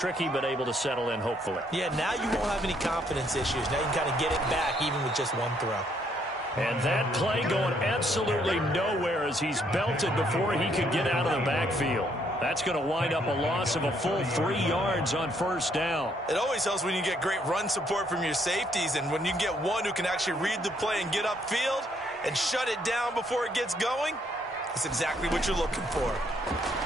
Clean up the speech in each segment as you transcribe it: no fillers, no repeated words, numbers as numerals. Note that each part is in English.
Tricky, but able to settle in, hopefully. Yeah, now you won't have any confidence issues. Now you can kind of get it back even with just one throw. And that play going absolutely nowhere as he's belted before he could get out of the backfield. That's going to wind up a loss of a full 3 yards on first down. It always helps when you get great run support from your safeties, and when you get one who can actually read the play and get upfield and shut it down before it gets going, that's exactly what you're looking for.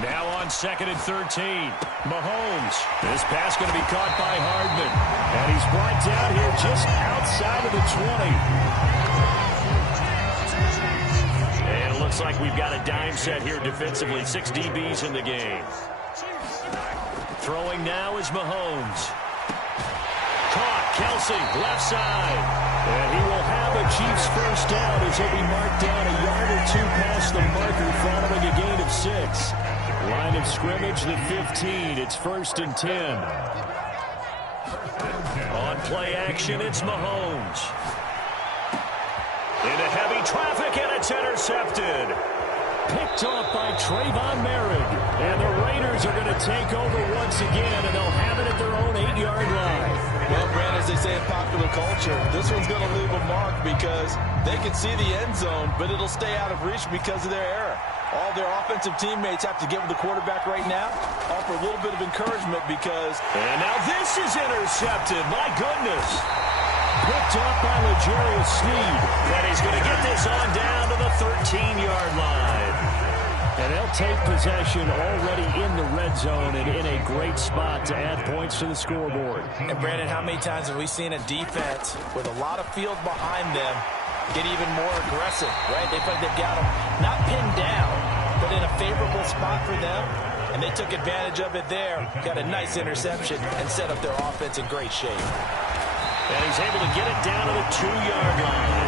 Now on 2nd and 13, Mahomes. This pass going to be caught by Hardman. And he's brought down here just outside of the 20. And it looks like we've got a dime set here defensively. 6 DBs in the game. Throwing now is Mahomes. Caught, Kelsey, left side. And he will have a Chiefs first down as he'll be marked down a yard or 2 past the marker following a gain of 6. Line of scrimmage, the 15. It's 1st and 10. On play action, it's Mahomes. Into heavy traffic, and it's intercepted. Picked off by Trayvon Merrick. And the Raiders are going to take over once again, and they'll have it at their own 8-yard line. Well, Brand, as they say in popular culture, this one's going to leave a mark because they can see the end zone, but it'll stay out of reach because of their error. All their offensive teammates have to get with the quarterback right now, offer a little bit of encouragement because... And now this is intercepted. My goodness. Picked up by L'Jarius Sneed. And he's going to get this on down to the 13-yard line. And they'll take possession already in the red zone and in a great spot to add points to the scoreboard. And, Brandon, how many times have we seen a defense with a lot of field behind them get even more aggressive, right? They've got them not pinned down, but in a favorable spot for them, and they took advantage of it there. Got a nice interception and set up their offense in great shape. And he's able to get it down to the 2-yard line.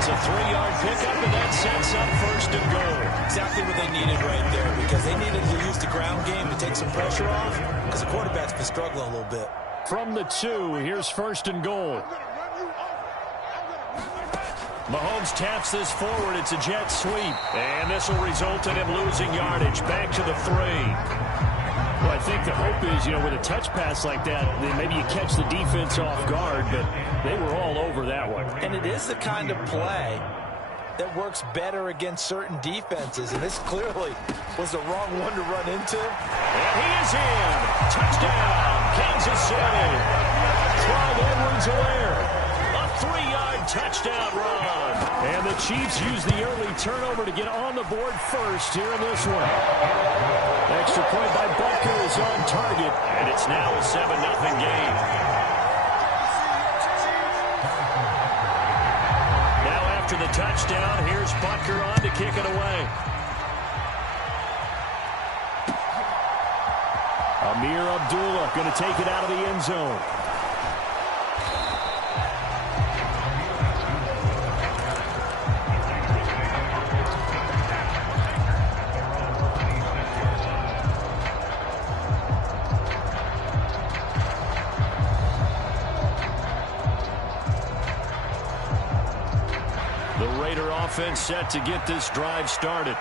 It's a 3-yard pickup, and that sets up 1st and goal. Exactly what they needed right there, because they needed to use the ground game to take some pressure off, because the quarterback's been struggling a little bit. From the 2, here's 1st and goal. Mahomes taps this forward. It's a jet sweep. And this will result in him losing yardage. Back to the 3. Well, I think the hope is, with a touch pass like that, then maybe you catch the defense off guard, but they were all over that one. And it is the kind of play that works better against certain defenses, and this clearly was the wrong one to run into. And he is in. Touchdown, Kansas City. Clyde Edwards-Helaire. A 3-yard touchdown run. And the Chiefs use the early turnover to get on the board first here in this one. Extra point by Butker is on target, and it's now a 7-0 game. Now after the touchdown, here's Butker on to kick it away. Amir Abdullah going to take it out of the end zone. Offense set to get this drive started.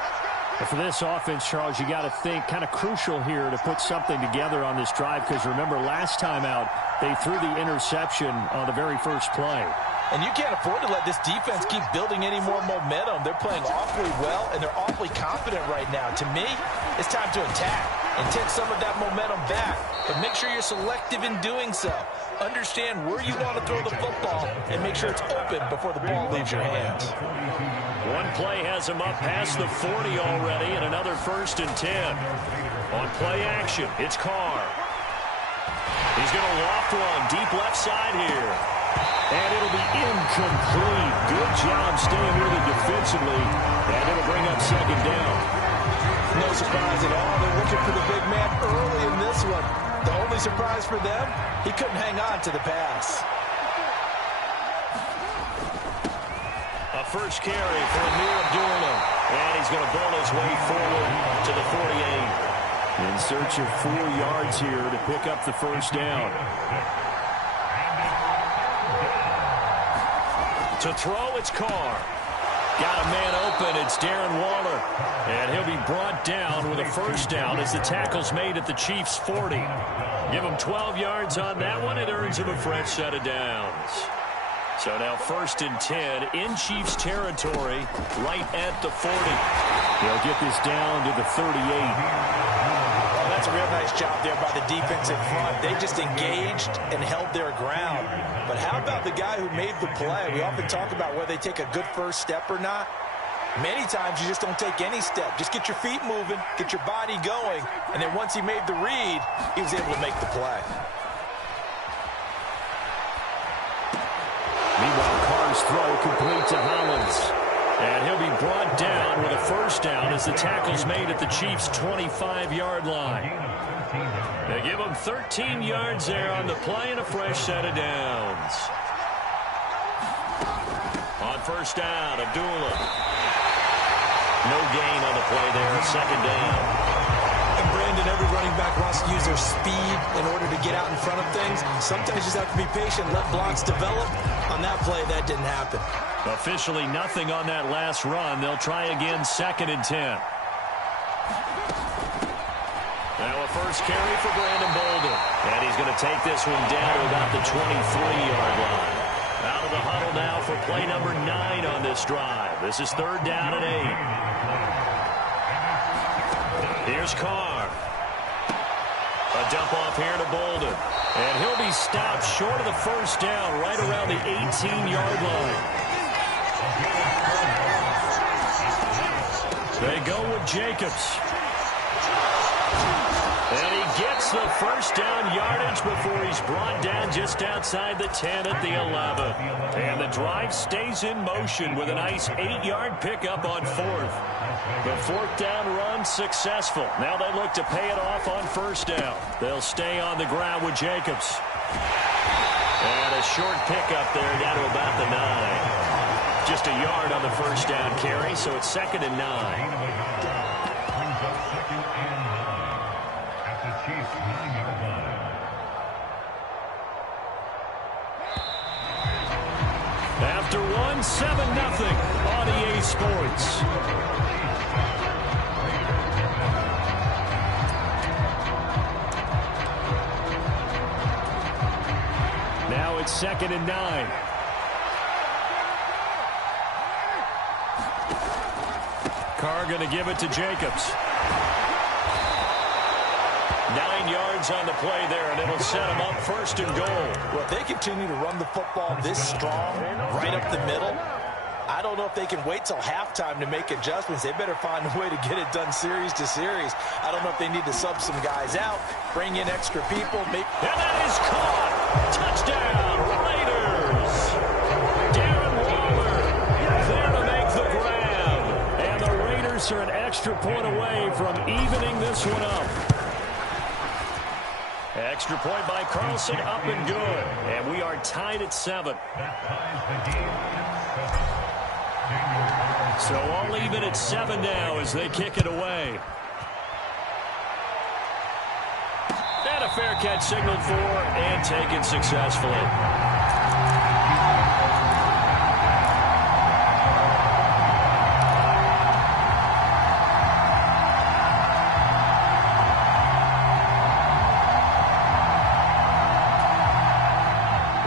And for this offense, Charles, you got to think kind of crucial here to put something together on this drive, because remember last time out they threw the interception on the very first play. And you can't afford to let this defense keep building any more momentum. They're playing awfully well, and they're awfully confident right now. To me, it's time to attack and take some of that momentum back, but make sure you're selective in doing so. Understand where you want to throw the football and make sure it's open before the ball leaves your hands. One play has him up past the 40 already, and another 1st and 10. On play action, it's Carr. He's going to loft one deep left side here. And it'll be incomplete. Good job staying with it defensively, and it'll bring up 2nd down. No surprise at all. They're looking for the big man early in this one. The only surprise for them, he couldn't hang on to the pass. A first carry for Amir Abdullah. And he's going to bowl his way forward to the 48. In search of 4 yards here to pick up the 1st down. To throw, it's Carr. Got a man open. It's Darren Waller. And he'll be brought down with a first down as the tackle's made at the Chiefs' 40. Give him 12 yards on that one. It earns him a fresh set of downs. So now 1st and 10 in Chiefs territory right at the 40. They'll get this down to the 38. Well, that's a real nice job there by the defensive front. They just engaged and held their ground. But how about the guy who made the play? We often talk about whether they take a good first step or not. Many times you just don't take any step. Just get your feet moving, get your body going, and then once he made the read, he was able to make the play. Meanwhile, Carr's throw complete to Hollins. And he'll be brought down with a first down as the tackle's made at the Chiefs' 25-yard line. They give him 13 yards there on the play and a fresh set of downs. On first down, Abdullah. No gain on the play there, second down. And Brandon, every running back wants to use their speed in order to get out in front of things. Sometimes you just have to be patient, let blocks develop. On that play, that didn't happen. Officially nothing on that last run. They'll try again, 2nd and 10. Now a first carry for Brandon Bolden. And he's going to take this one down to about the 23-yard line. Out of the huddle now for play number 9 on this drive. This is 3rd down and 8. Here's Carr. A dump off here to Bolden. And he'll be stopped short of the first down right around the 18-yard line. They go with Jacobs. And he gets the first down yardage before he's brought down just outside the 10 at the 11. And the drive stays in motion with a nice 8-yard pickup on 4th. The 4th down run successful. Now they look to pay it off on first down. They'll stay on the ground with Jacobs. And a short pickup there down to about the 9. Just a yard on the first down carry, so it's 2nd and 9. After one, 7-0 on EA Sports. Now it's 2nd and 9. Carr going to give it to Jacobs. 9 yards on the play there, and it'll set them up 1st and goal. Well, if they continue to run the football this strong, right up the middle, I don't know if they can wait till halftime to make adjustments. They better find a way to get it done series to series. I don't know if they need to sub some guys out, bring in extra people. And that is caught. Touchdown, Raiders. Darren Waller there to make the grab. And the Raiders are an extra point away from evening this one up. Extra point by Carlson, up and good. And we are tied at 7. So all even at 7 now as they kick it away. And a fair catch signaled for and taken successfully.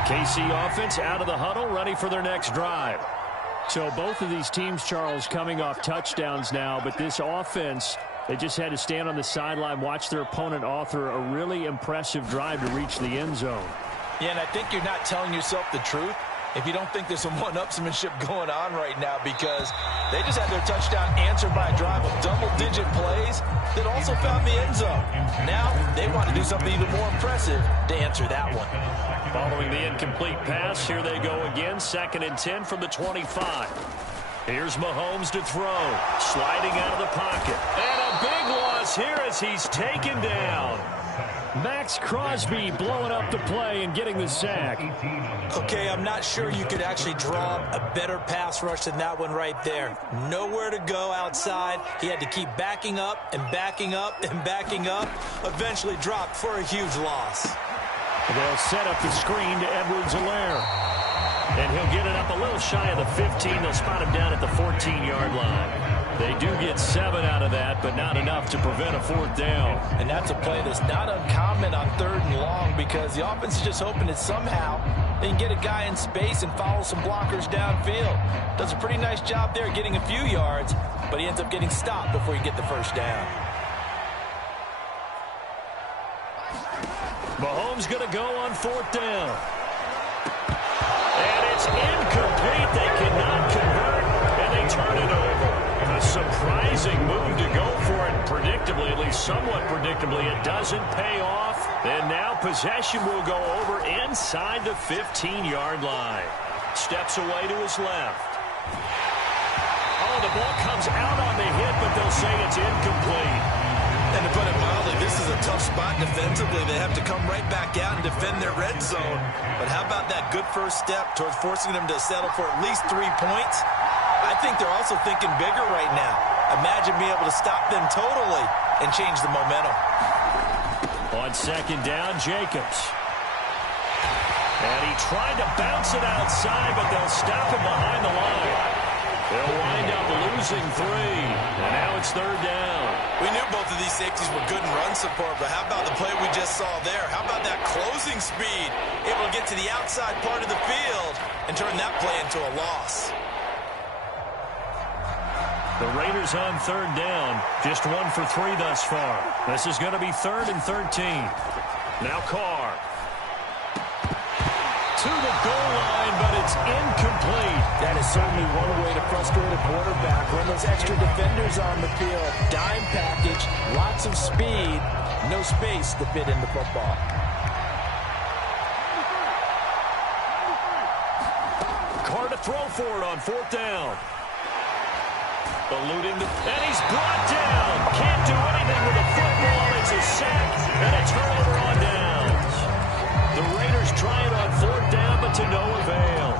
KC offense out of the huddle, ready for their next drive. So both of these teams, Charles, coming off touchdowns now, but this offense, they just had to stand on the sideline, watch their opponent author a really impressive drive to reach the end zone. Yeah, and I think you're not telling yourself the truth if you don't think there's some one-upsmanship going on right now, because they just had their touchdown answered by a drive of double-digit plays that also found the end zone. Now they want to do something even more impressive to answer that one. Following the incomplete pass, here they go again, 2nd and 10 from the 25. Here's Mahomes to throw, sliding out of the pocket. And a big loss here as he's taken down. Max Crosby blowing up the play and getting the sack. Okay, I'm not sure you could actually draw a better pass rush than that one right there. Nowhere to go outside. He had to keep backing up and backing up and backing up. Eventually dropped for a huge loss. They'll set up the screen to Edwards-Helaire. And he'll get it up a little shy of the 15. They'll spot him down at the 14-yard line. They do get 7 out of that, but not enough to prevent a 4th down. And that's a play that's not uncommon on 3rd and long because the offense is just hoping that somehow they can get a guy in space and follow some blockers downfield. Does a pretty nice job there getting a few yards, but he ends up getting stopped before you get the 1st down. Mahomes going to go on 4th down. And it's incomplete. They cannot convert, and they turn it over. A surprising move to go for it. Predictably, at least somewhat predictably, it doesn't pay off. And now possession will go over inside the 15-yard line. Steps away to his left. Oh, the ball comes out on the hit, but they'll say it's incomplete. And to put it mildly, this is a tough spot defensively. They have to come right back out and defend their red zone. But how about that good first step towards forcing them to settle for at least 3 points? I think they're also thinking bigger right now. Imagine being able to stop them totally and change the momentum. On 2nd down, Jacobs. And he tried to bounce it outside, but they'll stop him behind the line. They'll wind up losing 3. And now it's 3rd down. We knew both of these safeties were good in run support, but how about the play we just saw there? How about that closing speed? Able to get to the outside part of the field and turn that play into a loss. The Raiders on 3rd down. Just 1 for 3 thus far. This is going to be 3rd and 13. Now Carr. To the goal line, but it's incomplete. That is certainly one way to frustrate a quarterback. Run those extra defenders on the field. Dime package, lots of speed, no space to fit in the football. Carr to throw for it on 4th down. Eluding and he's brought down. Can't do anything with the football. It's a sack and a turnover on downs. The Raiders try it on 4th down, but to no avail.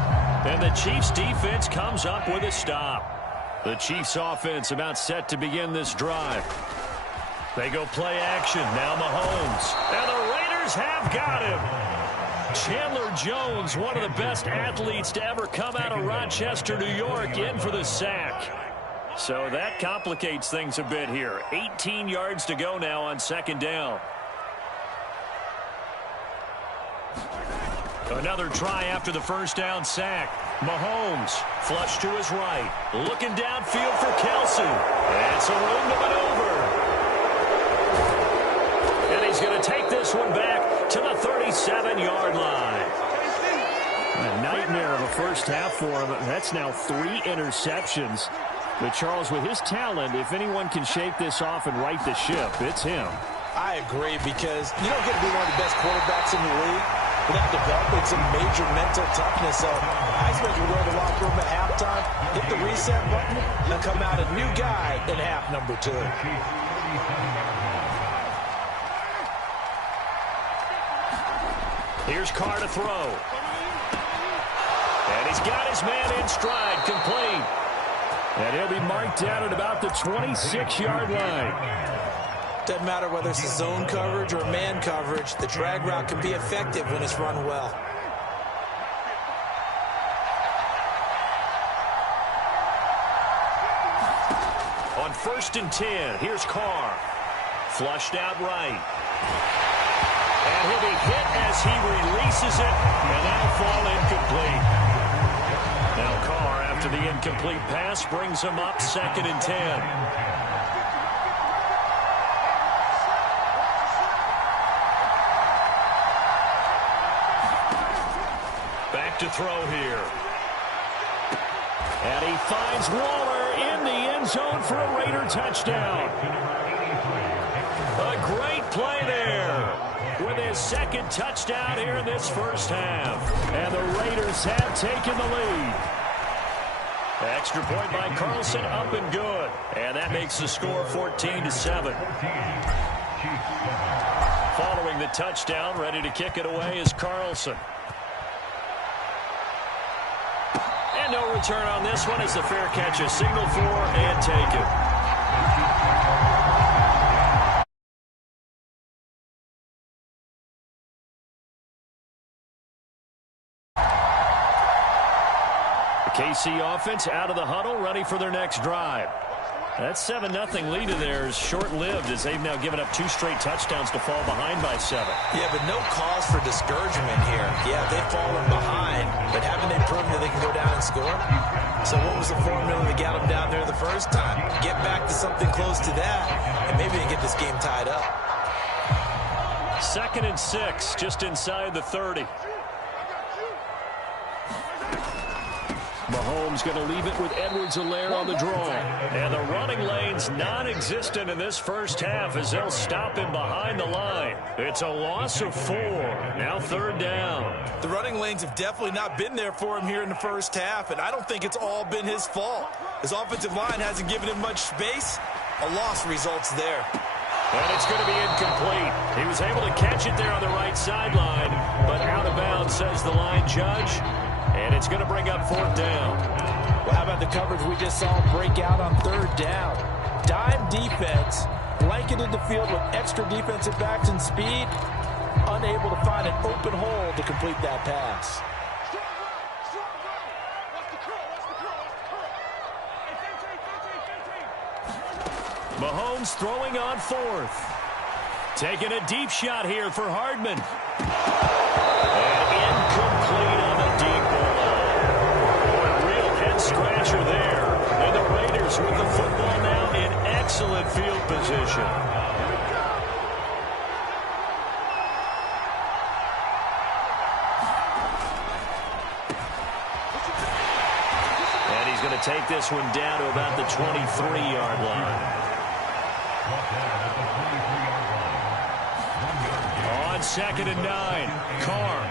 And the Chiefs defense comes up with a stop. The Chiefs offense about set to begin this drive. They go play action. Now Mahomes. And the Raiders have got him. Chandler Jones, one of the best athletes to ever come out of Rochester, New York, in for the sack. So that complicates things a bit here. 18 yards to go now on 2nd down. Another try after the 1st down sack. Mahomes, flush to his right. Looking downfield for Kelsey. That's a room to maneuver. And he's going to take this one back to the 37-yard line. A nightmare of a first half for him. That's now 3 interceptions. But, Charles, with his talent, if anyone can shake this off and right the ship, it's him. I agree, because you don't get to be one of the best quarterbacks in the league without developing some major mental toughness. So I expect you to go to the locker room at halftime, hit the reset button, and come out a new guy in half number 2. Here's Carr to throw. And he's got his man in stride, complete. And he'll be marked down at about the 26-yard line. Doesn't matter whether it's a zone coverage or man coverage, the drag route can be effective when it's run well. On 1st and 10, here's Carr. Flushed out right. And he'll be hit as he releases it, and that'll fall incomplete. Now Carr, after the incomplete pass, brings him up 2nd and 10. Back to throw here. And he finds Waller in the end zone for a Raider touchdown. A great play there with his 2nd touchdown here in this first half. And the Raiders have taken the lead. Extra point by Carlson, up and good. And that makes the score 14-7. Following the touchdown, ready to kick it away is Carlson. And no return on this one as the fair catch is signaled for and taken. KC offense out of the huddle, ready for their next drive. That 7-0 lead of theirs short-lived as they've now given up 2 straight touchdowns to fall behind by 7. Yeah, but no cause for discouragement here. Yeah, they've fallen behind, but haven't they proven that they can go down and score? So what was the formula that got them down there the first time? Get back to something close to that, and maybe they get this game tied up. 2nd and 6, just inside the 30. Mahomes going to leave it with Edwards-Helaire on the draw. And the running lane's non-existent in this first half as they'll stop him behind the line. It's a loss of 4. Now 3rd down. The running lanes have definitely not been there for him here in the first half, and I don't think it's all been his fault. His offensive line hasn't given him much space. A loss results there. And it's going to be incomplete. He was able to catch it there on the right sideline, but out of bounds, says the line judge. And it's going to bring up 4th down. Well, how about the coverage we just saw break out on 3rd down? Dime defense, blanketed the field with extra defensive backs and speed, unable to find an open hole to complete that pass. Mahomes throwing on 4th. Taking a deep shot here for Hardman. And incomplete on the deep ball. A real head-scratcher there. And the Raiders with the football now in excellent field position. And he's going to take this one down to about the 23-yard line. On 2nd and 9, Carr.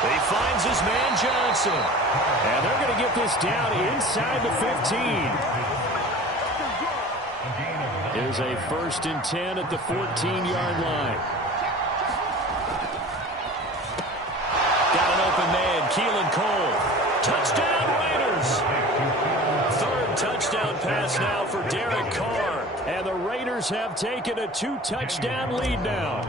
He finds his man Johnson. And they're going to get this down inside the 15. Here's a 1st and 10 at the 14-yard line. Got an open man, Keelan Cole. Touchdown Raiders. 3rd touchdown pass now for Derek Carr. And the Raiders have taken a 2-touchdown lead now.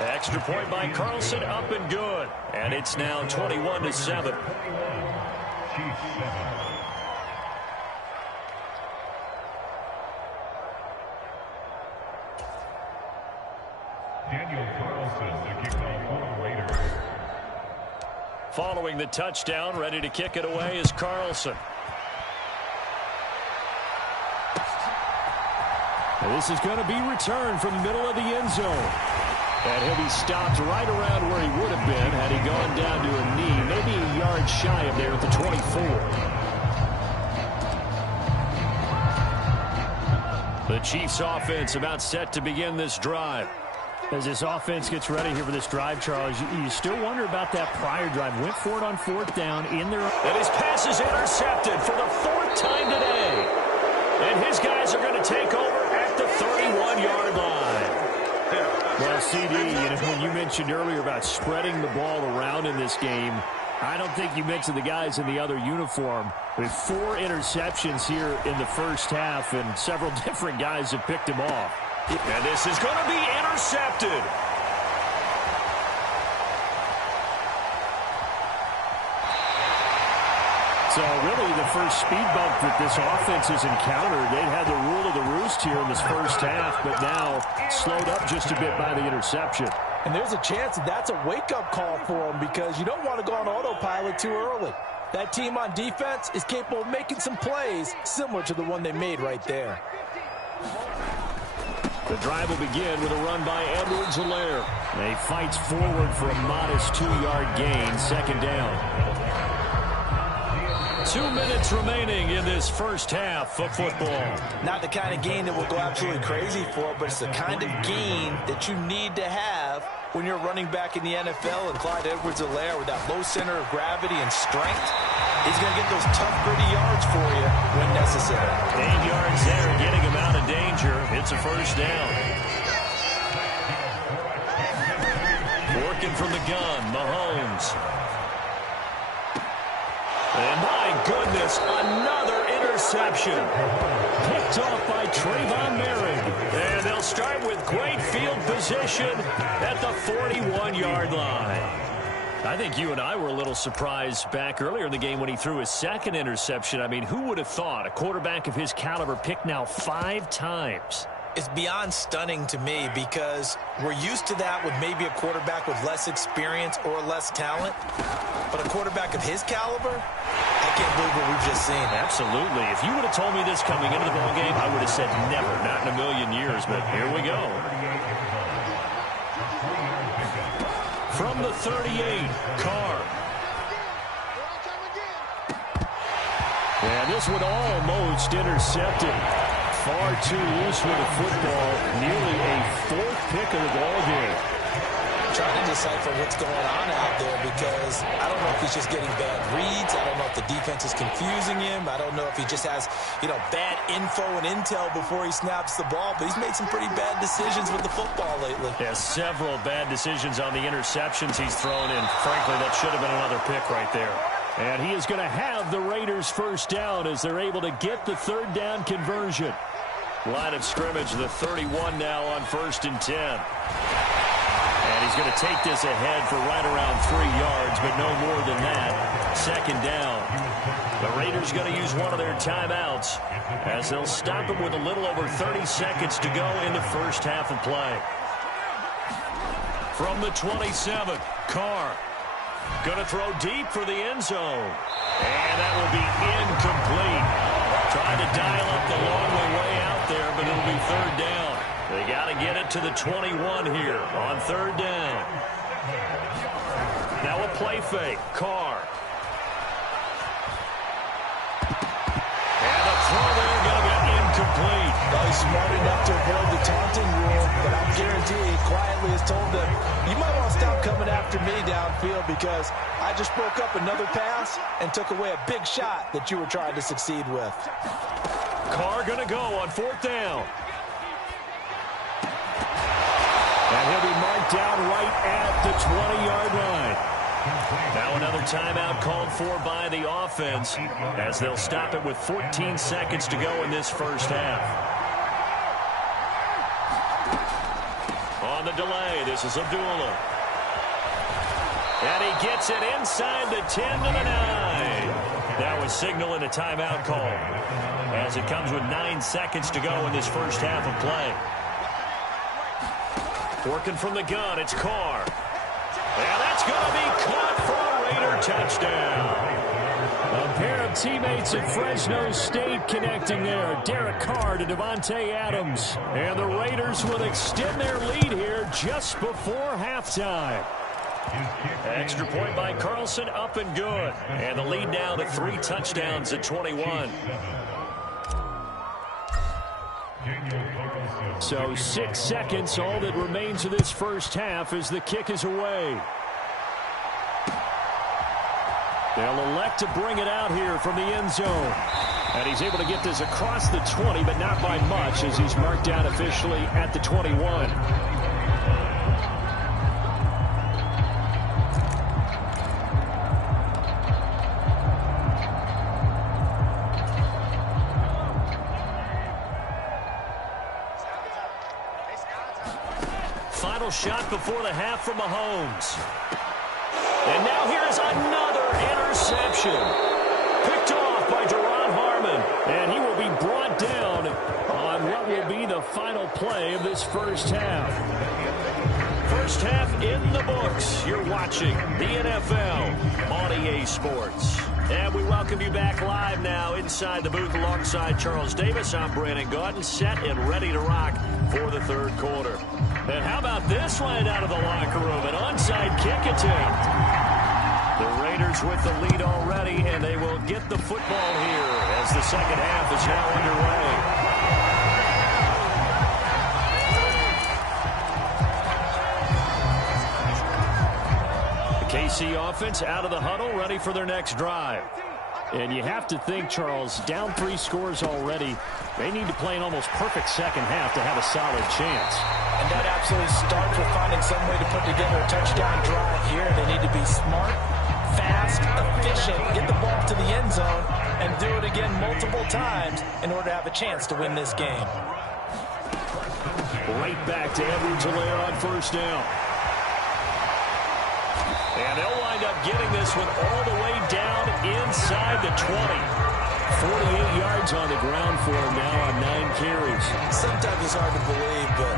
Extra point by Carlson, up and good. And it's now 21-7. Daniel Carlson, the kickoff for the Raiders. Following the touchdown, ready to kick it away is Carlson. And this is going to be returned from the middle of the end zone. And he'll be stopped right around where he would have been had he gone down to a knee, maybe a yard shy of there at the 24. The Chiefs offense about set to begin this drive. As this offense gets ready here for this drive, Charles, you still wonder about that prior drive. Went for it on 4th down in their... And his pass is intercepted for the 4th time today. And his guys are going to take over at the 31-yard line. Well, CD, when you mentioned earlier about spreading the ball around in this game, I don't think you mentioned the guys in the other uniform. With 4 interceptions here in the first half, and several different guys have picked him off. And this is going to be intercepted. So really the first speed bump that this offense has encountered, they'd had the rule of the roost here in this first half, but now slowed up just a bit by the interception. And there's a chance that that's a wake-up call for them because you don't want to go on autopilot too early. That team on defense is capable of making some plays similar to the one they made right there. The drive will begin with a run by Edwards-Helaire. He fights forward for a modest 2-yard gain, 2nd down. 2 minutes remaining in this first half of football. Not the kind of gain that we'll go absolutely crazy for, but it's the kind of gain that you need to have when you're running back in the NFL. And Clyde Edwards-Helaire, with that low center of gravity and strength, he's going to get those tough, gritty yards for you when necessary. 8 yards there, getting him out of danger. It's a 1st down. Working from the gun, Mahomes. And my goodness, another interception. Picked off by Trayvon Merrick. And they'll start with great field position at the 41-yard line. I think you and I were a little surprised back earlier in the game when he threw his second interception. I mean, who would have thought a quarterback of his caliber picked now 5 times? It's beyond stunning to me because we're used to that with maybe a quarterback with less experience or less talent. But a quarterback of his caliber, I can't believe what we've just seen. Absolutely. If you would have told me this coming into the ballgame, I would have said never, not in a million years. But here we go. From the 38, Carr. And this one almost intercepted. Far too loose with the football. Nearly a 4th pick of the ballgame. I'm trying to decipher what's going on out there because I don't know if he's just getting bad reads. I don't know if the defense is confusing him. I don't know if he just has, bad info and intel before he snaps the ball. But he's made some pretty bad decisions with the football lately. Yeah, several bad decisions on the interceptions he's thrown in. Frankly, that should have been another pick right there. And he is going to have the Raiders first down as they're able to get the 3rd down conversion. Line of scrimmage, the 31 now on 1st and 10. And he's going to take this ahead for right around 3 yards, but no more than that. 2nd down. The Raiders going to use one of their timeouts as they'll stop it with a little over 30 seconds to go in the first half of play. From the 27, Carr. Going to throw deep for the end zone. And that will be incomplete. Trying to dial up the long way out there, but it'll be 3rd down. They got to get it to the 21 here on 3rd down. Now a play fake. Carr. And a throw there going to be incomplete. Well, he's smart enough to avoid the taunting rule, but I guarantee he quietly has told them, you might want to stop coming after me downfield because I just broke up another pass and took away a big shot that you were trying to succeed with. Carr going to go on 4th down. And he'll be marked down right at the 20-yard line. Now another timeout called for by the offense as they'll stop it with 14 seconds to go in this first half. On the delay, this is Abdullah. And he gets it inside the 10 to the 9. That was signaling a timeout call as it comes with 9 seconds to go in this first half of play. Working from the gun, it's Carr. And that's going to be caught for a Raider touchdown. A pair of teammates at Fresno State connecting there. Derek Carr to Devontae Adams. And the Raiders will extend their lead here just before halftime. Extra point by Carlson, up and good. And the lead now to 3 touchdowns at 21. So 6 seconds, all that remains of this first half as the kick is away. They'll elect to bring it out here from the end zone. And he's able to get this across the 20, but not by much as he's marked down officially at the 21. Final shot before the half from Mahomes. And now here's another interception. Picked off by Duron Harmon. And he will be brought down on what will be the final play of this first half. First half in the books. You're watching the NFL on EA Sports. And we welcome you back live now inside the booth alongside Charles Davis. I'm Brandon Gaudin, set and ready to rock for the third quarter. And how about this one out of the locker room? An onside kick attempt. The Raiders with the lead already, and they will get the football here as the second half is now underway. The KC offense out of the huddle, ready for their next drive. And you have to think, Charles, down 3 scores already. They need to play an almost perfect second half to have a solid chance. And that absolutely starts with finding some way to put together a touchdown drive here. They need to be smart, fast, efficient, get the ball to the end zone, and do it again multiple times in order to have a chance to win this game. right back to Edwards-Helaire on first down. And they'll wind up getting this one all the way down inside the 20. 48 yards on the ground for him now on 9 carries. Sometimes it's hard to believe, but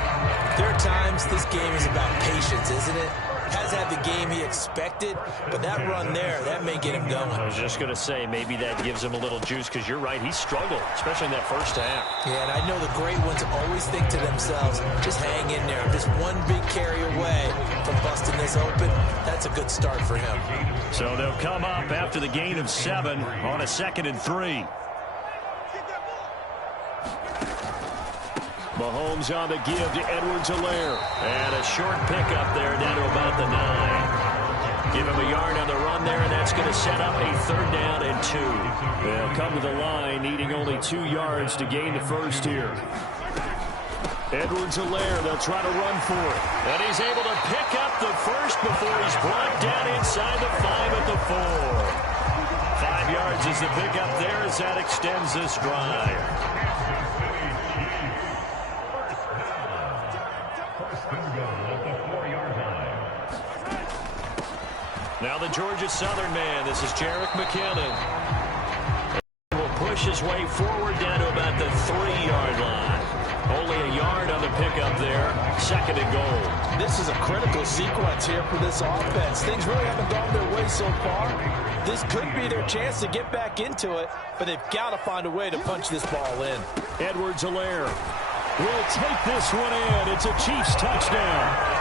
there are times this game is about patience, isn't it? Has had the game he expected, but that run there, that may get him going. I was just going to say, maybe that gives him a little juice, because you're right, he struggled, especially in that first half. Yeah, and I know the great ones always think to themselves, just hang in there. I'm just one big carry away from busting this open. That's a good start for him. So they'll come up after the gain of 7 on a 2nd and 3. Mahomes on the give to Edwards-Helaire. And a short pickup there down to about the 9. Give him a yard on the run there, and that's going to set up a 3rd down and 2. They'll come to the line, needing only 2 yards to gain the first here. Edwards-Helaire, they'll try to run for it. And he's able to pick up the first before he's brought down inside the 5 at the 4. 5 yards is the pickup there as that extends this drive. Now the Georgia Southern man. This is Jerick McKinnon. He will push his way forward down to about the 3-yard line. Only a yard on the pickup there. 2nd and goal. This is a critical sequence here for this offense. Things really haven't gone their way so far. This could be their chance to get back into it, but they've got to find a way to punch this ball in. Edwards-Helaire will take this one in. It's a Chiefs touchdown.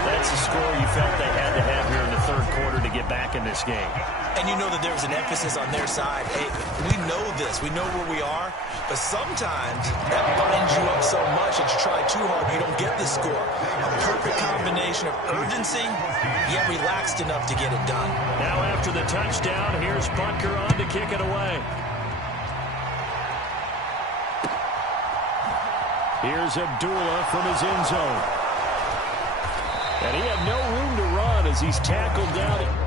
That's the score you felt they had to have here in the 3rd quarter to get back in this game. And you know that there was an emphasis on their side. Hey, we know this. We know where we are. But sometimes that binds you up so much that you try too hard, you don't get the score. A perfect combination of urgency, yet relaxed enough to get it done. Now after the touchdown, here's Butker on to kick it away. Here's Abdullah from his end zone. And he had no room to run as he's tackled down.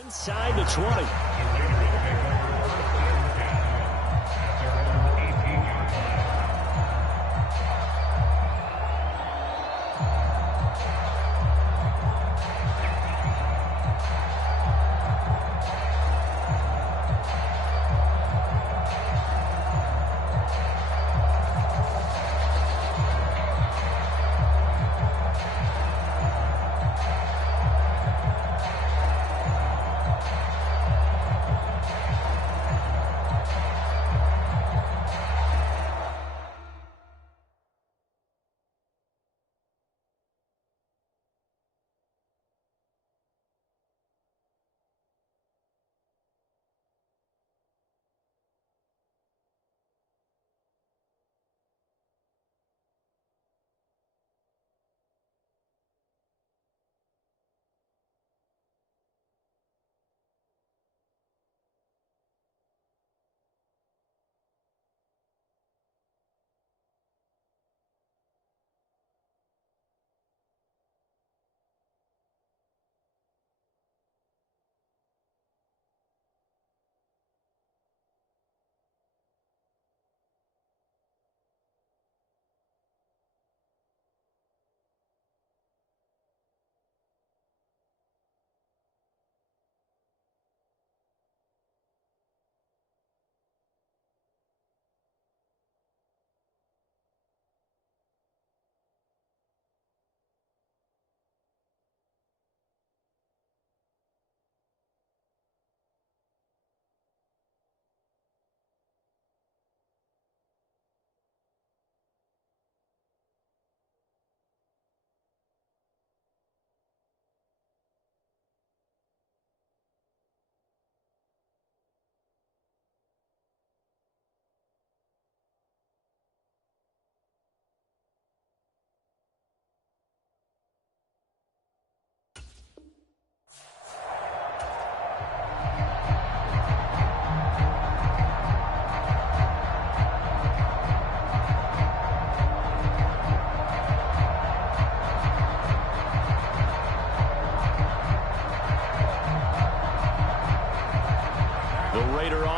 Inside the 20.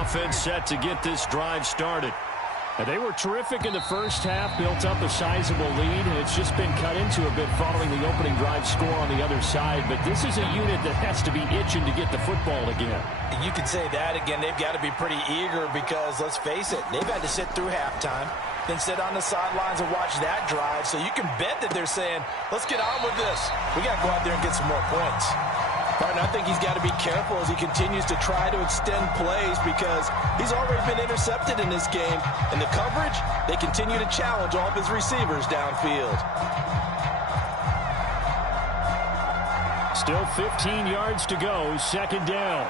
Offense set to get this drive started. And they were terrific in the first half, built up a sizable lead, and it's just been cut into a bit following the opening drive score on the other side. But this is a unit that has to be itching to get the football again. You can say that again. They've got to be pretty eager because, let's face it, they've had to sit through halftime, then sit on the sidelines and watch that drive. So you can bet that they're saying, let's get on with this. We got to go out there and get some more points. Partner, I think he's got to be careful as he continues to try to extend plays because he's already been intercepted in this game. And the coverage, they continue to challenge all of his receivers downfield. Still 15 yards to go, second down.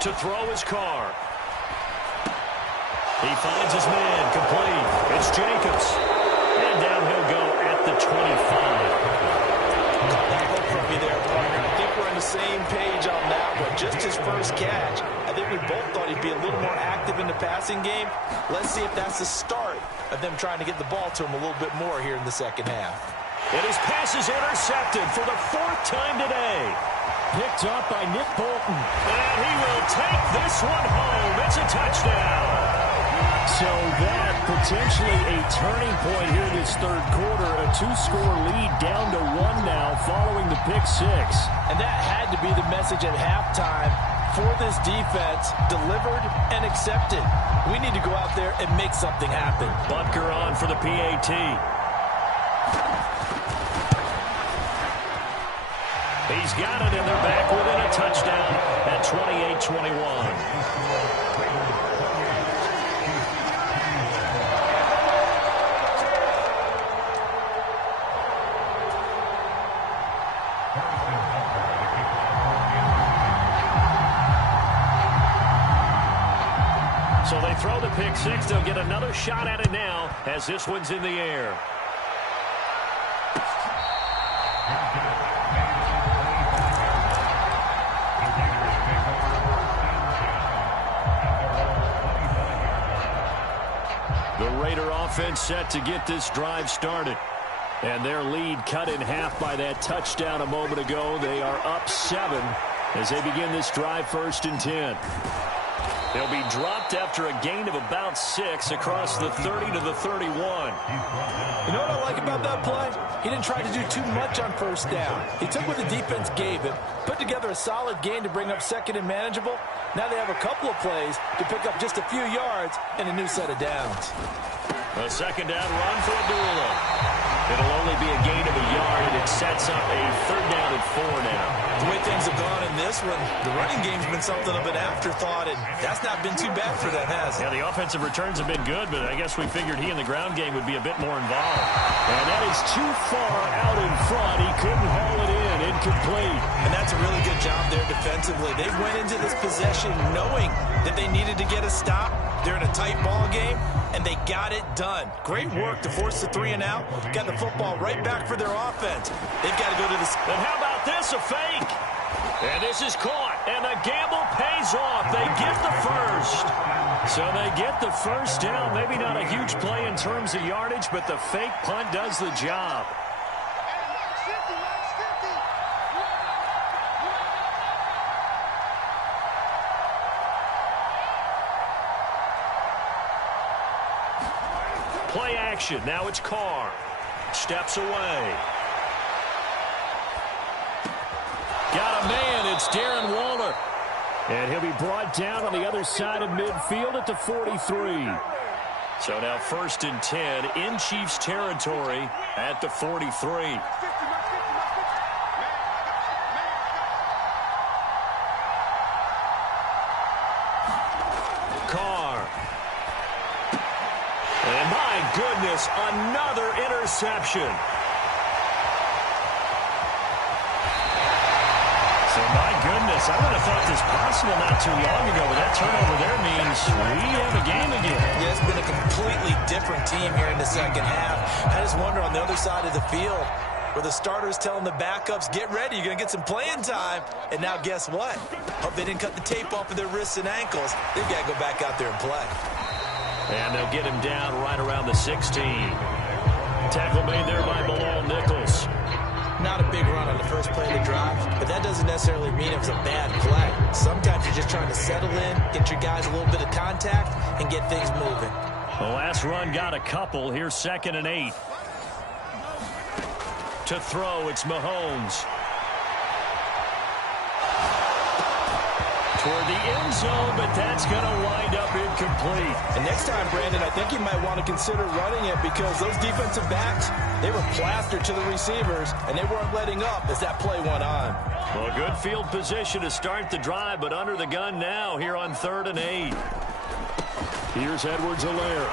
To throw his car. He finds his man, complete. It's Jacobs. And down he'll go at the 25. Hope from me there, partner. I think we're on the same page on that one. Just his first catch. I think we both thought he'd be a little more active in the passing game. Let's see if that's the start of them trying to get the ball to him a little bit more here in the second half. And his pass is intercepted for the fourth time today. Picked up by Nick Bolton. And he will take this one home. It's a touchdown. So that potentially a turning point here in this third quarter. A two-score lead down to one now following the pick six. And that had to be the message at halftime for this defense. Delivered and accepted. We need to go out there and make something happen. Butker on for the PAT. He's got it, and they're back within a touchdown at 28-21. So they throw the pick six. They'll get another shot at it now as this one's in the air. offense set to get this drive started. And their lead cut in half by that touchdown a moment ago. They are up 7 as they begin this drive 1st and 10. They'll be dropped after a gain of about 6 across the 30 to the 31. You know what I like about that play? He didn't try to do too much on 1st down. He took what the defense gave him, put together a solid gain to bring up 2nd and manageable. Now they have a couple of plays to pick up just a few yards and a new set of downs. A 2nd down run for Abdullah. It'll only be a gain of a yard, and it sets up a 3rd down and 4 now. The way things have gone in this one, the running game's been something of an afterthought, and that's not been too bad for them, has it? Yeah, the offensive returns have been good, but I guess we figured he in the ground game would be a bit more involved. And that is too far out in front. He couldn't haul it in. Incomplete. And that's a really good job there defensively. They went into this possession knowing that they needed to get a stop. They're in a tight ball game, and they got it done. Great work to force the 3 and out. Got the football right back for their offense. They've got to go to the... And how about this? A fake. And this is caught. And the gamble pays off. They get the first. So they get the 1st down. Maybe not a huge play in terms of yardage, but the fake punt does the job. Play action. Now it's Carr. Steps away. Got a man. It's Darren Waller. And he'll be brought down on the other side of midfield at the 43. So now 1st and 10 in Chiefs territory at the 43. Carr. And my goodness, another interception. So my goodness, I would have thought this possible not too long ago, but that turnover there means we have a game again. Yeah, it's been a completely different team here in the 2nd half. I just wonder on the other side of the field where the starters telling the backups, get ready, you're going to get some playing time. And now guess what? Hope they didn't cut the tape off of their wrists and ankles. They've got to go back out there and play. And they'll get him down right around the 16. Tackle made there by Bilal Nichols. Not a big run on the first play of the drive, but that doesn't necessarily mean it was a bad play. Sometimes you're just trying to settle in, get your guys a little bit of contact, and get things moving. The last run got a couple. Here's 2nd and 8. To throw, it's Mahomes. Toward the end zone, but that's going to wind up incomplete. And next time, Brandon, I think you might want to consider running it because those defensive backs, they were plastered to the receivers, and they weren't letting up as that play went on. Well, good field position to start the drive, but under the gun now here on 3rd and 8. Here's Edwards-Helaire.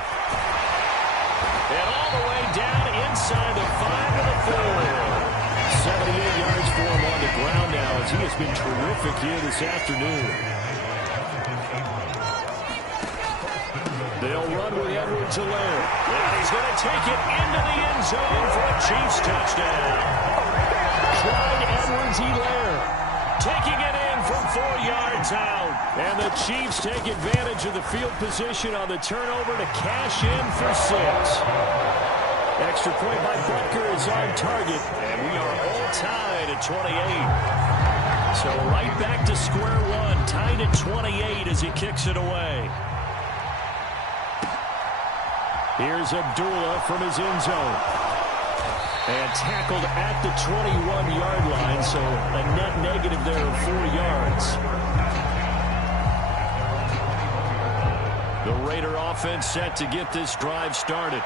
And all the way down inside the 5 of the 4. 78 yards for him on the ground now as he has been terrific here this afternoon. They'll run with Edwards-Helaire. And he's going to take it into the end zone for a Chiefs touchdown. Clyde Edwards-Helaire taking it in from 4 yards out. And the Chiefs take advantage of the field position on the turnover to cash in for 6. Extra point by Butker is on target, and we are all tied at 28. So right back to square one, tied at 28 as he kicks it away. Here's Abdullah from his end zone. And tackled at the 21-yard line, so a net negative there of 4 yards. The Raider offense set to get this drive started.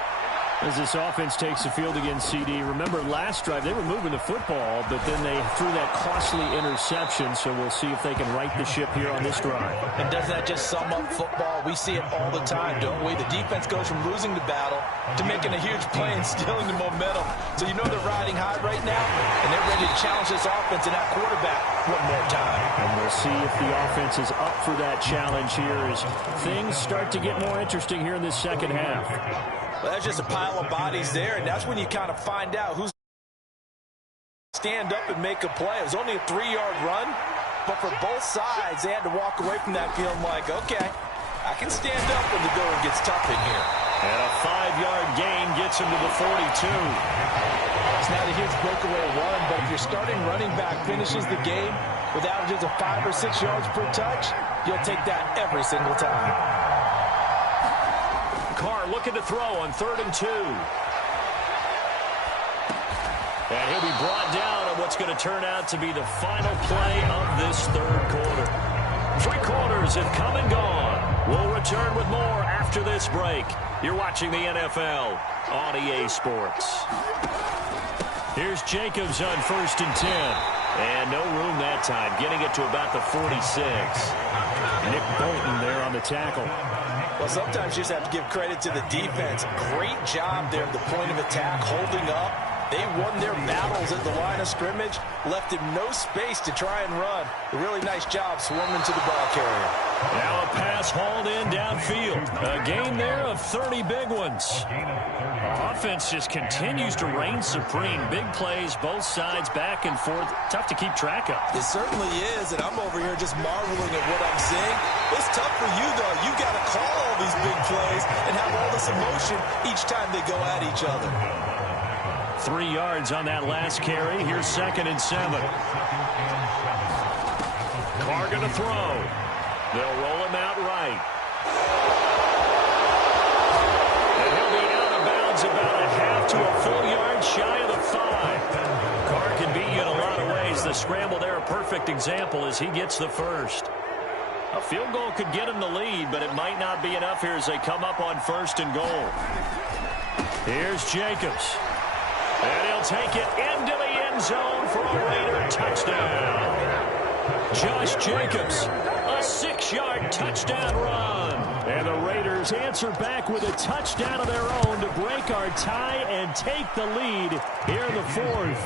As this offense takes the field against CD. Remember, last drive, they were moving the football, but then they threw that costly interception, so we'll see if they can right the ship here on this drive. And doesn't that just sum up football? We see it all the time, don't we? The defense goes from losing the battle to making a huge play and stealing the momentum. So you know they're riding high right now, and they're ready to challenge this offense and that quarterback one more time. And we'll see if the offense is up for that challenge here as things start to get more interesting here in this 2nd half. Well, that's just a pile of bodies there, and that's when you kind of find out who's stand up and make a play. It was only a 3-yard run, but for both sides, they had to walk away from that feeling like, okay, I can stand up when the going gets tough in here. And a 5-yard gain gets him to the 42. It's not a huge breakaway run, but if your starting running back finishes the game with averages of 5 or 6 yards per touch, you'll take that every single time. Carr looking to throw on 3rd and 2. And he'll be brought down on what's going to turn out to be the final play of this 3rd quarter. 3 quarters have come and gone. We'll return with more after this break. You're watching the NFL on EA Sports. Here's Jacobs on 1st and 10. And no room that time, getting it to about the 46. Nick Bolton there on the tackle. Well, sometimes you just have to give credit to the defense. Great job there at the point of attack, holding up. They won their battles at the line of scrimmage, left him no space to try and run. A really nice job swarming to the ball carrier. Now a pass hauled in downfield. A gain there of 30 big ones. Offense just continues to reign supreme. Big plays, both sides, back and forth. Tough to keep track of. It certainly is, and I'm over here just marveling at what I'm seeing. It's tough for you, though. You got to call all these big plays and have all this emotion each time they go at each other. 3 yards on that last carry. Here's 2nd and 7. Carr going to throw. They'll roll him out right. And he'll be out of bounds about a half to a full yard shy of the 5. Carr can beat you in a lot of ways. The scramble there, a perfect example as he gets the first. A field goal could get him the lead, but it might not be enough here as they come up on 1st and goal. Here's Jacobs. And he'll take it into the end zone for a Raider touchdown. Josh Jacobs, a 6-yard touchdown run. And the Raiders answer back with a touchdown of their own to break our tie and take the lead here in the 4th.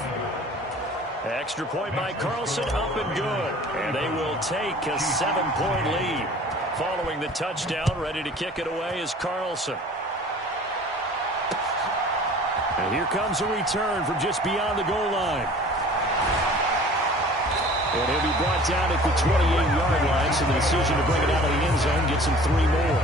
Extra point by Carlson, up and good. And they will take a 7-point lead. Following the touchdown, ready to kick it away is Carlson. And here comes a return from just beyond the goal line. And he'll be brought down at the 28-yard line, so the decision to bring it out of the end zone gets him 3 more.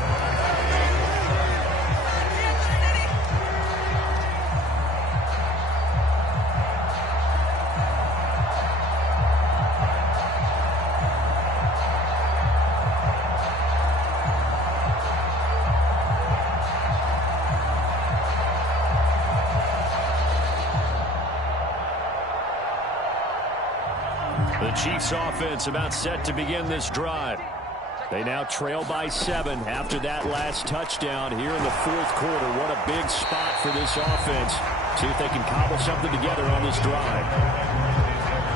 The Chiefs offense about set to begin this drive. They now trail by 7 after that last touchdown here in the 4th quarter. What a big spot for this offense. See if they can cobble something together on this drive.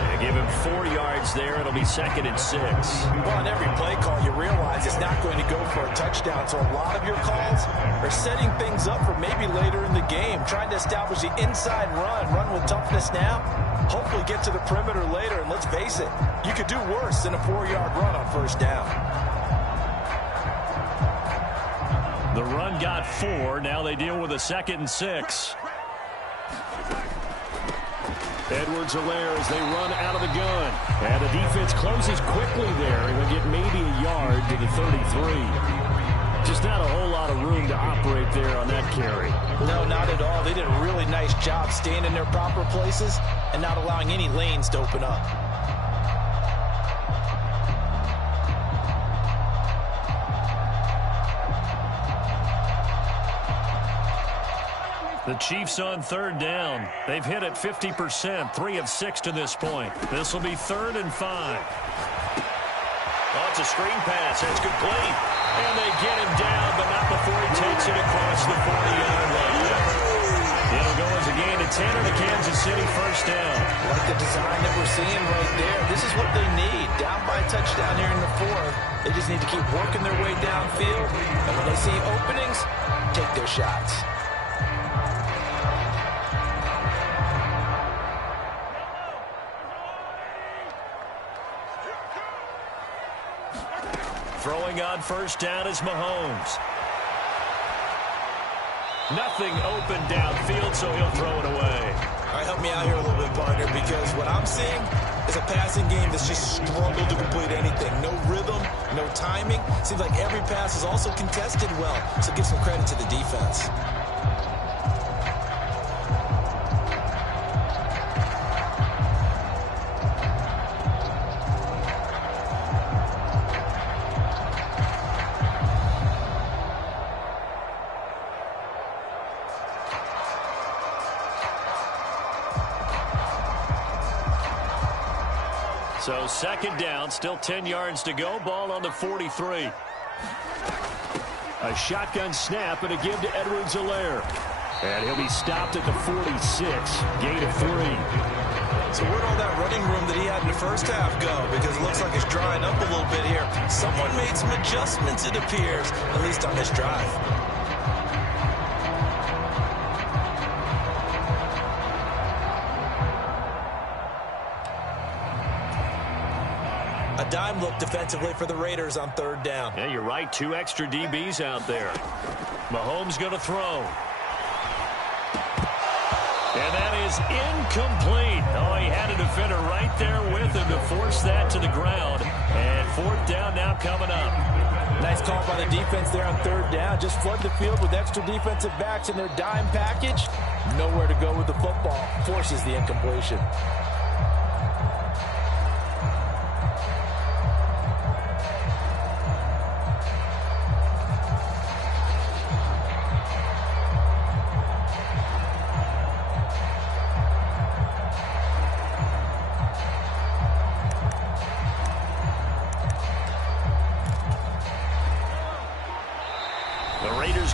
They give him 4 yards there. It'll be 2nd and 6. Well, on every play call, you realize it's not going to go for a touchdown. So a lot of your calls are setting things up for maybe later in the game, trying to establish the inside run with toughness now. Hopefully get to the perimeter later, and let's face it, you could do worse than a 4-yard run on 1st down. The run got 4. Now they deal with a 2nd and 6. Edwards-Helaire as they run out of the gun. And the defense closes quickly there. And will get maybe a yard to the 33. Just not a whole lot of room to operate there on that carry. No, not at all. They did a really nice job staying in their proper places and not allowing any lanes to open up. The Chiefs on 3rd down. They've hit it 50%, 3 of 6 to this point. This will be 3rd and 5. Oh, it's a screen pass. That's complete. And they get him down, but not before he takes it across the 40-yard line. It'll go as a gain of 10 to Kansas City, 1st down. Like the design that we're seeing right there. This is what they need. Down by a touchdown here in the 4th. They just need to keep working their way downfield. And when they see openings, take their shots. Throwing on 1st down is Mahomes. Nothing open downfield, so he'll throw it away. All right, help me out here a little bit, partner, because what I'm seeing is a passing game that's just struggled to complete anything. No rhythm, no timing. Seems like every pass is also contested well, so give some credit to the defense. So second down, still 10 yards to go. Ball on the 43. A shotgun snap and a give to Edwards-Helaire. And he'll be stopped at the 46. Gain of 3. So where'd all that running room that he had in the first half go? Because it looks like it's drying up a little bit here. Someone made some adjustments, it appears, at least on this drive. A dime look defensively for the Raiders on third down. Yeah, you're right. 2 extra DBs out there. Mahomes going to throw. And that is incomplete. Oh, he had a defender right there with him to force that to the ground. And fourth down now coming up. Nice call by the defense there on third down. Just flood the field with extra defensive backs in their dime package. Nowhere to go with the football. Forces the incompletion.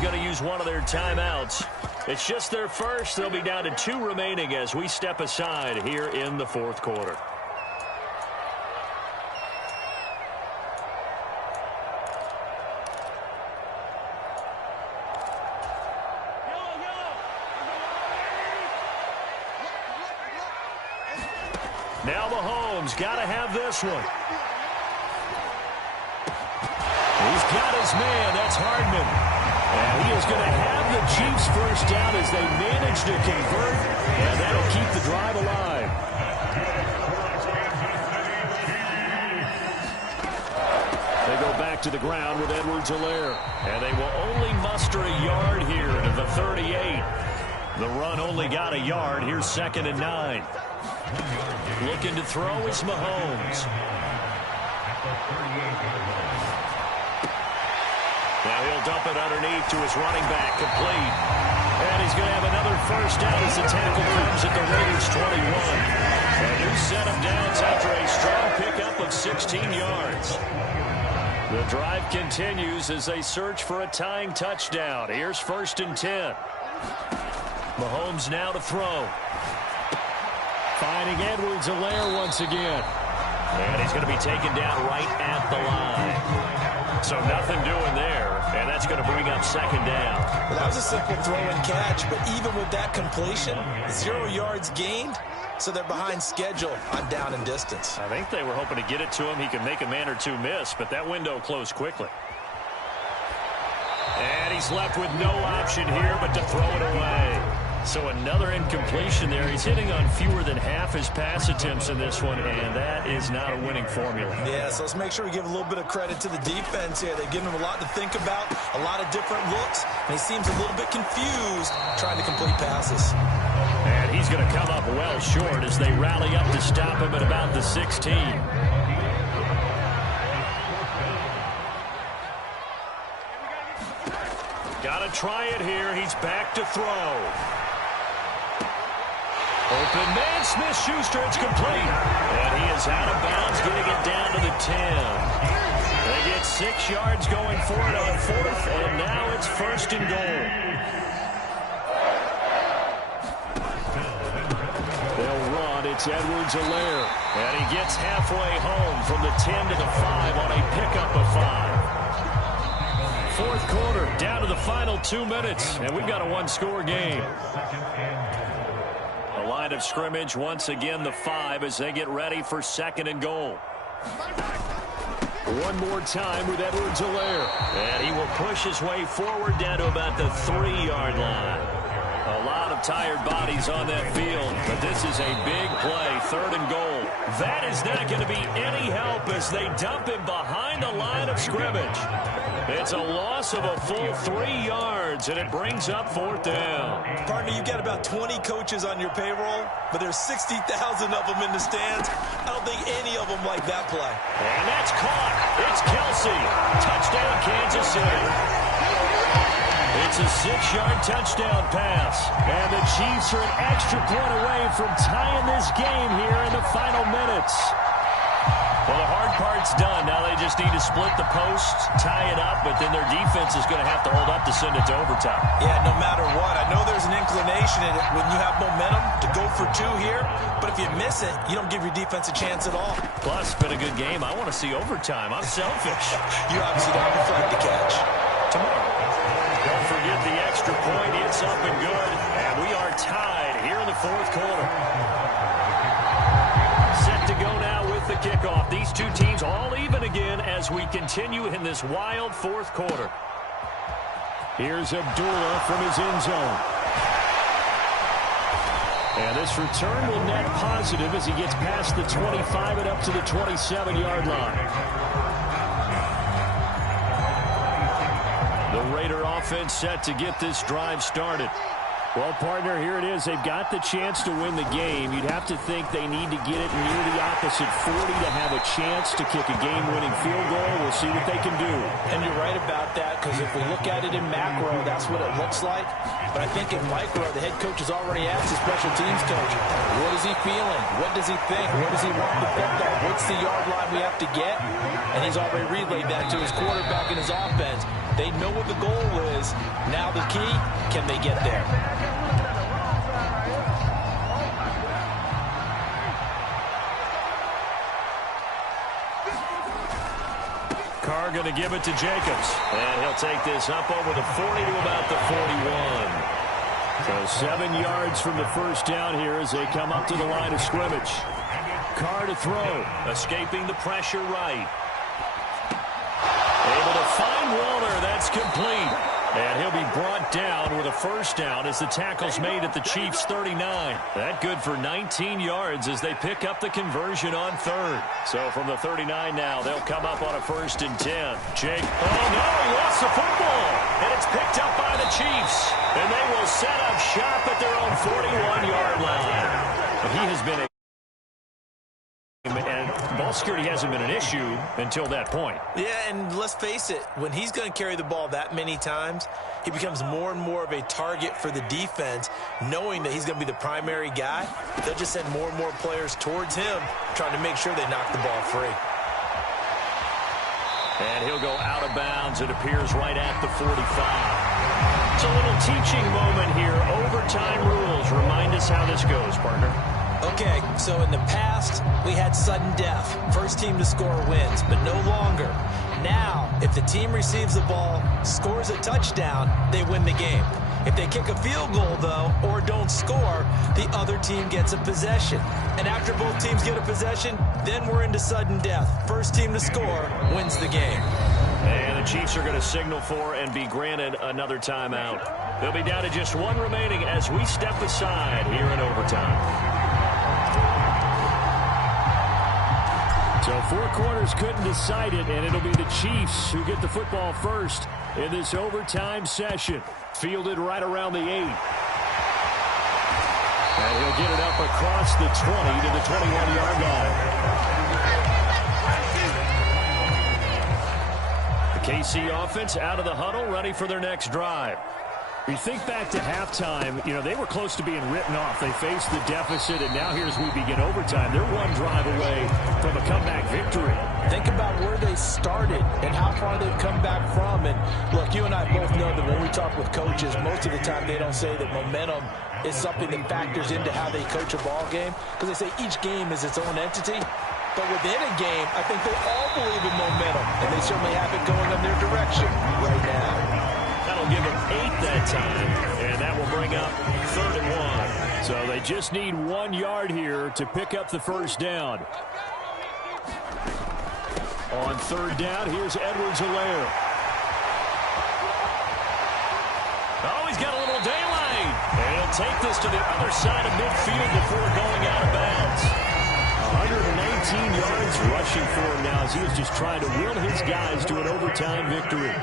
Going to use one of their timeouts. It's just their first. They'll be down to 2 remaining as we step aside here in the fourth quarter. Now Mahomes got to have this one. He's got his man. That's Hardman. And he is going to have the Chiefs first down as they manage to convert, and that'll keep the drive alive. They go back to the ground with Edwards-Helaire, and they will only muster a yard here to the 38. The run only got a yard. Here's 2nd and 9. Looking to throw is Mahomes. Now he'll dump it underneath to his running back, complete. And he's going to have another first down as the tackle comes at the Raiders' 21. And new set of downs after a strong pickup of 16 yards. The drive continues as they search for a tying touchdown. Here's 1st and 10. Mahomes now to throw. Finding Edwards-Helaire once again. And he's going to be taken down right at the line. So nothing doing there. And that's going to bring up 2nd down. Well, that was a simple throw and catch, but even with that completion, 0 yards gained, so they're behind schedule on down and distance. I think they were hoping to get it to him. He could make a man or two miss, but that window closed quickly. And he's left with no option here but to throw it away. So another incompletion there. He's hitting on fewer than half his pass attempts in this one, and that is not a winning formula. Yeah, so let's make sure we give a little bit of credit to the defense here. They've given him a lot to think about, a lot of different looks, and he seems a little bit confused trying to complete passes. And he's going to come up well short as they rally up to stop him at about the 16. Got to try it here. He's back to throw. Open man, Smith-Schuster, it's complete. And he is out of bounds, getting it down to the 10. They get 6 yards going for it on 4th, and now it's 1st and goal. They'll run, it's Edwards-Helaire. And he gets halfway home from the 10 to the 5 on a pickup of 5. Fourth quarter, down to the final 2 minutes, and we've got a 1-score game. The line of scrimmage, once again, the 5 as they get ready for 2nd and goal. One more time with Edwards-Helaire. And he will push his way forward down to about the 3-yard line. A lot of tired bodies on that field, but this is a big play, 3rd and goal. That is not going to be any help as they dump him behind the line of scrimmage. It's a loss of a full 3 yards, and it brings up 4th down. Partner, you've got about 20 coaches on your payroll, but there's 60,000 of them in the stands. I don't think any of them like that play. And that's caught. It's Kelsey. Touchdown, Kansas City. It's a 6-yard touchdown pass. And the Chiefs are an extra point away from tying this game here in the final minutes. Well, the hard part's done. Now they just need to split the posts, tie it up, but then their defense is going to have to hold up to send it to overtime. Yeah, no matter what. I know there's an inclination in it when you have momentum to go for 2 here, but if you miss it, you don't give your defense a chance at all. Plus, it's been a good game. I want to see overtime. I'm selfish. You obviously don't have a flag to catch. Tomorrow. Don't forget the extra point. It's up and good, and we are tied here in the 4th quarter. Set to go now with the kickoff. These two teams all even again as we continue in this wild 4th quarter. Here's Abdullah from his end zone. And this return will net positive as he gets past the 25 and up to the 27-yard line. The Raider offense set to get this drive started. Well, partner, here it is. They've got the chance to win the game. You'd have to think they need to get it near the opposite 40 to have a chance to kick a game-winning field goal. We'll see what they can do. And you're right about that, because if we look at it in macro, that's what it looks like. But I think in micro, the head coach has already asked the special teams coach, what is he feeling? What does he think? What does he want to pick up? What's the yard line we have to get? And he's already relayed that to his quarterback and his offense. They know what the goal is. Now the key, can they get there? Carr going to give it to Jacobs. And he'll take this up over the 40 to about the 41. So 7 yards from the first down here as they come up to the line of scrimmage. Carr to throw. Escaping the pressure right. Able to find Waller. That's complete. And he'll be brought down with a first down as the tackle's made at the Chiefs' 39. That good for 19 yards as they pick up the conversion on 3rd. So from the 39 now, they'll come up on a 1st and 10. Jake. Oh, no, he lost the football. And it's picked up by the Chiefs. And they will set up shop at their own 41-yard line. But he has been and ball security hasn't been an issue until that point. Yeah, and let's face it, when he's going to carry the ball that many times, he becomes more and more of a target for the defense, knowing that he's going to be the primary guy. They'll just send more and more players towards him, trying to make sure they knock the ball free. And he'll go out of bounds. It appears right at the 45. It's a little teaching moment here. Overtime rules. Remind us how this goes, partner. Okay, so in the past, we had sudden death. First team to score wins, but no longer. Now, if the team receives the ball, scores a touchdown, they win the game. If they kick a field goal, though, or don't score, the other team gets a possession. And after both teams get a possession, then we're into sudden death. First team to score wins the game. And the Chiefs are going to signal for and be granted another timeout. They'll be down to just 1 remaining as we step aside here in overtime. So 4 quarters couldn't decide it, and it'll be the Chiefs who get the football first in this overtime session. Fielded right around the 8. And he'll get it up across the 20 to the 21-yard line. The KC offense out of the huddle, ready for their next drive. You think back to halftime, they were close to being written off. They faced the deficit, and now here's we begin overtime. They're 1 drive away from a comeback victory. Think about where they started and how far they've come back from. And, look, you and I both know that when we talk with coaches, most of the time they don't say that momentum is something that factors into how they coach a ball game, because they say each game is its own entity. But within a game, I think they all believe in momentum, and they certainly have it going in their direction right now. That'll give them 8 that time, and that will bring up 3rd and 1. So they just need 1 yard here to pick up the first down. On 3rd down, here's Edwards-Helaire. Oh, he's got a little daylight. And he'll take this to the other side of midfield before going out of bounds. 119 yards rushing for him now as he is just trying to will his guys to an overtime victory.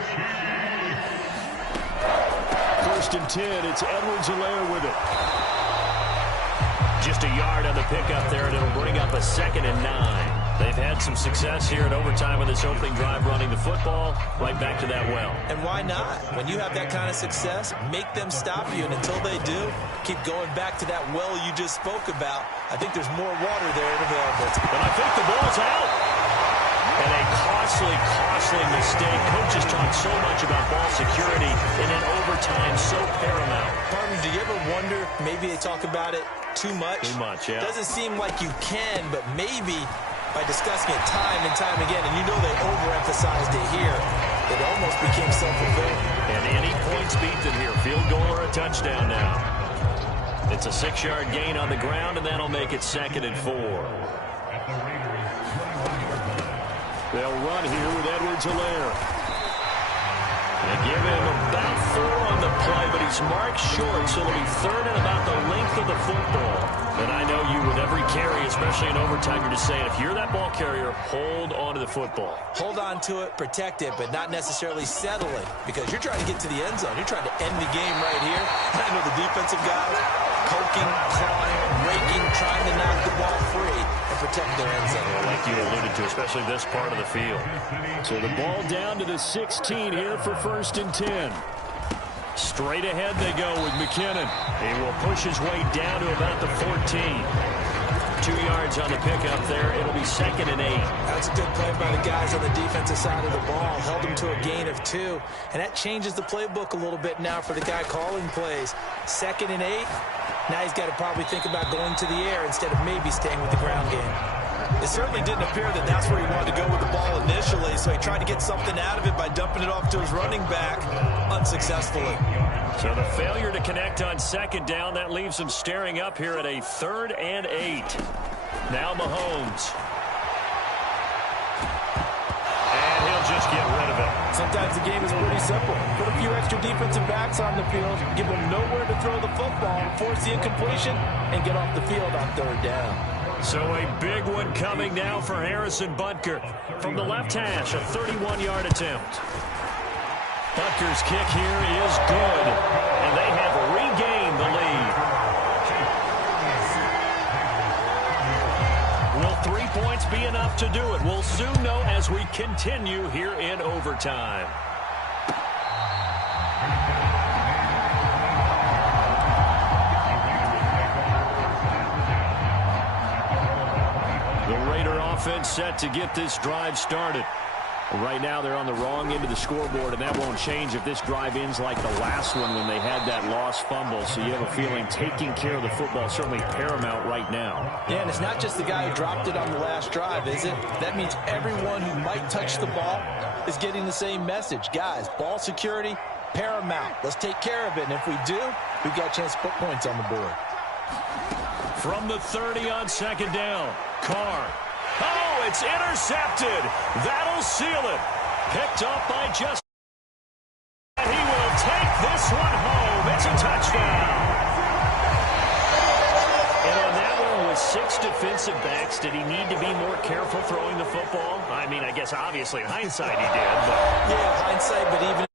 1st and 10. It's Edwards-Helaire with it. Just a yard on the pickup there, and it'll bring up a 2nd and 9. They've had some success here in overtime with this opening drive running the football right back to that well. And why not? When you have that kind of success, make them stop you. And until they do, keep going back to that well you just spoke about. I think there's more water there and available. But I think the ball's out. And a costly mistake. Coaches talk so much about ball security, and in overtime, so paramount. Pardon, do you ever wonder, maybe they talk about it too much? Too much, yeah. Doesn't seem like you can, but maybe by discussing it time and time again, and you know they overemphasized it here, it almost became self-fulfilling. And any points beat them here, field goal or a touchdown now. It's a 6-yard gain on the ground, and that'll make it 2nd and 4. They'll run here with Edwards-Helaire. They give him about 4 on the play, but he's marked short, so it'll be 3rd and about the length of the football. And I know you, with every carry, especially in overtime, you're just saying, if you're that ball carrier, hold on to the football. Hold on to it, protect it, but not necessarily settle it, because you're trying to get to the end zone. You're trying to end the game right here. And I know the defensive guys poking, clawing, raking, trying to knock the ball free and protect their end zone. Like you alluded to, especially this part of the field. So the ball down to the 16 here for 1st and 10. Straight ahead they go with McKinnon. He will push his way down to about the 14. 2 yards on the pickup there. It'll be 2nd and 8. That's a good play by the guys on the defensive side of the ball. Held him to a gain of 2. And that changes the playbook a little bit now for the guy calling plays. 2nd and 8. Now he's got to probably think about going to the air instead of maybe staying with the ground game. It certainly didn't appear that that's where he wanted to go with the ball initially, so he tried to get something out of it by dumping it off to his running back unsuccessfully. So the failure to connect on 2nd down, that leaves him staring up here at a 3rd and 8. Now Mahomes. And he'll just get rid of it. Sometimes the game is pretty simple. Put a few extra defensive backs on the field, give them nowhere to throw the football, force the incompletion, and get off the field on 3rd down. So a big one coming now for Harrison Butker. From the left hash, a 31-yard attempt. Butker's kick here is good, and they have regained the lead. Will 3 points be enough to do it? We'll soon know as we continue here in overtime. Offense set to get this drive started. Right now they're on the wrong end of the scoreboard, and that won't change if this drive ends like the last one when they had that lost fumble. So you have a feeling taking care of the football is certainly paramount right now. Yeah, and it's not just the guy who dropped it on the last drive, is it? That means everyone who might touch the ball is getting the same message. Guys, ball security, paramount. Let's take care of it, and if we do, we've got a chance to put points on the board. From the 30 on 2nd down, Carr. Oh, it's intercepted. That'll seal it. Picked up by Justin. And he will take this one home. It's a touchdown. And on that one with 6 defensive backs, did he need to be more careful throwing the football? I mean, I guess obviously in hindsight he did. But yeah, hindsight, but even